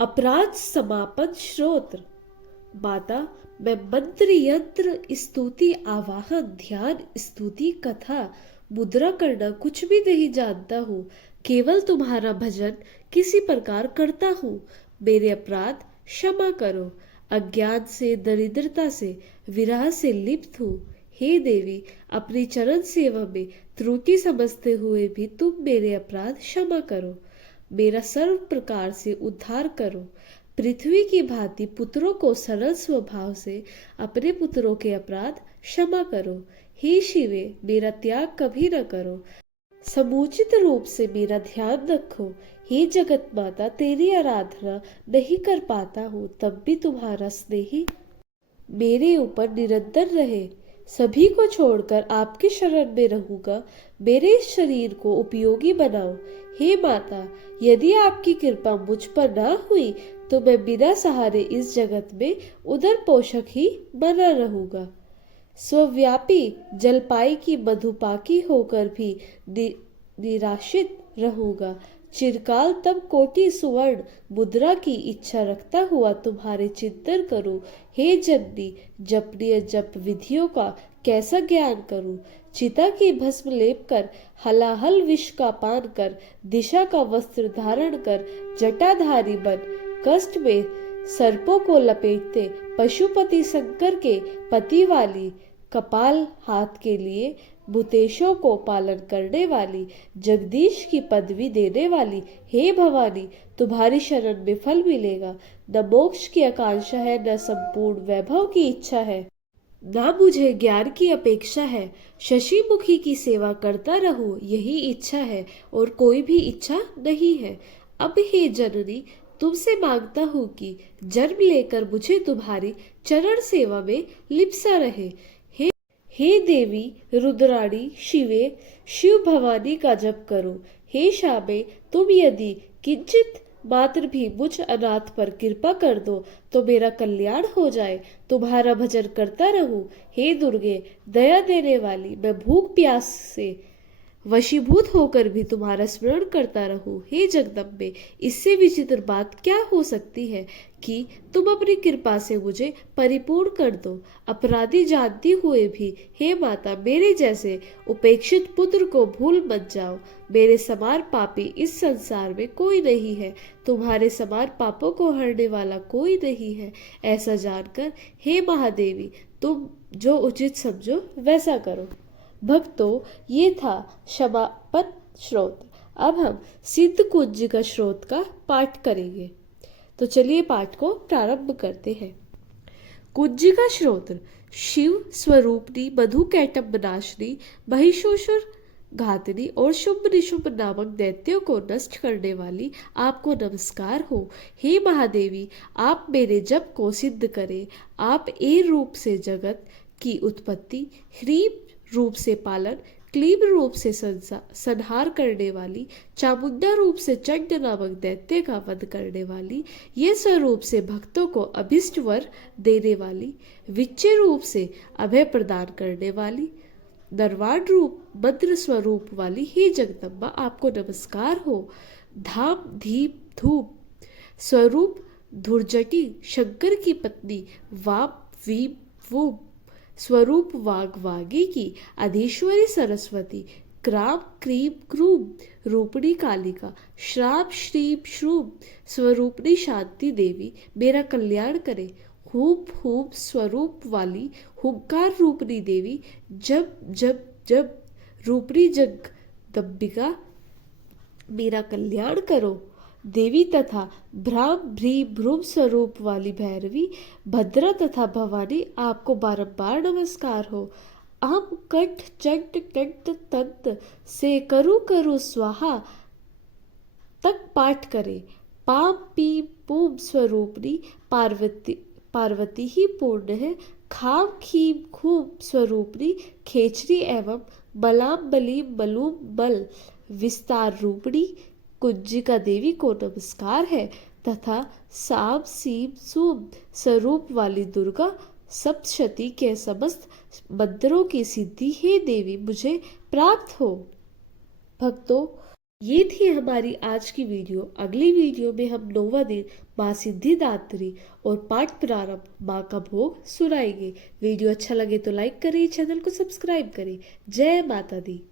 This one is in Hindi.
अपराध समापन श्रोत्र। माता, मैं मंत्र यंत्र स्तुति आवाहन ध्यान स्तुति कथा मुद्रा करना कुछ भी नहीं जानता हूँ। केवल तुम्हारा भजन किसी प्रकार करता हूँ। मेरे अपराध क्षमा करो। अज्ञान से, दरिद्रता से, विरह से लिप्त हूँ। हे देवी, अपनी चरण सेवा में त्रुटि समझते हुए भी तुम मेरे अपराध क्षमा करो। मेरा सर्व प्रकार से उद्धार करो। पृथ्वी की भांति पुत्रों को सरल स्वभाव से अपने पुत्रों के अपराध क्षमा करो। हे शिवे, मेरा त्याग कभी न करो। समुचित रूप से मेरा ध्यान रखो। हे जगत माता, तेरी आराधना नहीं कर पाता हूँ, तब भी तुम्हारा स्नेही मेरे ऊपर निरंतर रहे। सभी को छोड़कर आपके शरण में रहूंगा। मेरे शरीर को उपयोगी बनाओ। हे माता, यदि आपकी कृपा मुझ पर ना हुई तो मैं बिना सहारे इस जगत में उदर पोषक ही बना रहूंगा। स्वव्यापी जलपाई की मधुपाकी होकर भी निराशित रहूंगा। चिरकाल तब कोटि सुवर्ण मुद्रा की इच्छा रखता हुआ तुम्हारे चिंतन करूं। हे जननी, जपनीय जप विधियों का कैसा ज्ञान करूं। चिता की भस्म लेप कर, हलाहल विष का पान कर, दिशा का वस्त्र धारण कर, जटाधारी बन, कष्ट में सर्पों को लपेटते पशुपति शंकर के पति वाली, कपाल हाथ के लिए भूतेशों को पालन करने वाली, जगदीश की पदवी देने वाली, हे भवानी, तुम्हारी शरण में फल मिलेगा। न मोक्ष की आकांक्षा है, न संपूर्ण वैभव की इच्छा है, ना मुझे ज्ञान की अपेक्षा है। शशि मुखी की सेवा करता रहूं, यही इच्छा है और कोई भी इच्छा नहीं है। अब हे जननी, तुमसे मांगता हूँ कि जन्म लेकर मुझे तुम्हारी चरण सेवा में लिप्सा रहे। हे देवी रुद्राणी शिवे, शिव भवानी का जप करो। हे श्यामे, तुम यदि किंचित मात्र भी मुझ अनाथ पर कृपा कर दो तो मेरा कल्याण हो जाए। तुम्हारा भजन करता रहूं। हे दुर्गे, दया देने वाली, मैं भूख प्यास से वशीभूत होकर भी तुम्हारा स्मरण करता रहूं। हे जगदम्बे, इससे विचित्र बात क्या हो सकती है कि तुम अपनी कृपा से मुझे परिपूर्ण कर दो। अपराधी जानती हुए भी हे माता, मेरे जैसे उपेक्षित पुत्र को भूल मत जाओ। मेरे समान पापी इस संसार में कोई नहीं है। तुम्हारे समान पापों को हरने वाला कोई नहीं है। ऐसा जानकर हे महादेवी, तुम जो उचित समझो वैसा करो। भक्तों, ये था क्षमापन श्रोत्र। अब हम सिद्ध कुंजिका श्रोत्र का पाठ करेंगे। तो चलिए पाठ को प्रारंभ करते हैं। कुंजिका श्रोत्र। शिव स्वरूपनी, मधु कैटभ नाशनी, महिषासुर घातनी और शुंभ निशुंभ नामक दैत्यों को नष्ट करने वाली आपको नमस्कार हो। हे महादेवी, आप मेरे जप को सिद्ध करें। आप ए रूप से जगत की उत्पत्ति, ह्रीं रूप से पालन, क्लीब रूप से संहार करने वाली, चामुंडा रूप से चंड नामक दैत्य का वध करने वाली, ये स्वरूप से भक्तों को अभिष्ट वर देने वाली, विच्चे रूप से अभय प्रदान करने वाली, नरवाण रूप मंत्र स्वरूप वाली हे जगदम्बा, आपको नमस्कार हो। धाम धीप धूप स्वरूप धुर्जटी, शंकर की पत्नी, वाप वीप वूप स्वरूप वाग्वागी की अधीश्वरी सरस्वती, क्राम क्रीम क्रूम रूपणी कालिका, श्राप श्रीप श्रूप स्वरूपणी शांति देवी, मेरा कल्याण करे। हूप हूप स्वरूप वाली हुंकार रूपणी देवी, जब जब जब रूपणी जगदम्बिका, मेरा कल्याण करो। देवी तथा भ्राम भ्री भ्रूम स्वरूप वाली भैरवी, भद्रा तथा भवानी, आपको बारंबार नमस्कार हो। आम कंठ चंड कंठ तंत से करु करु स्वाहा तक पाठ करे। पाम पी पूम स्वरूपनी पार्वती ही पूर्ण है। खाम खीम खूम स्वरूपनी खेचरी एवं बलाम बलीम बलूम बल विस्तार रूपणी कुंजिका देवी को नमस्कार है तथा साम सीम सूम स्वरूप वाली दुर्गा सप्तशती के समस्त मंत्रों की सिद्धि हे देवी मुझे प्राप्त हो। भक्तों, ये थी हमारी आज की वीडियो। अगली वीडियो में हम 9वां दिन माँ सिद्धिदात्री और पाठ प्रारंभ माँ का भोग सुनाएंगे। वीडियो अच्छा लगे तो लाइक करें, चैनल को सब्सक्राइब करें। जय माता दी।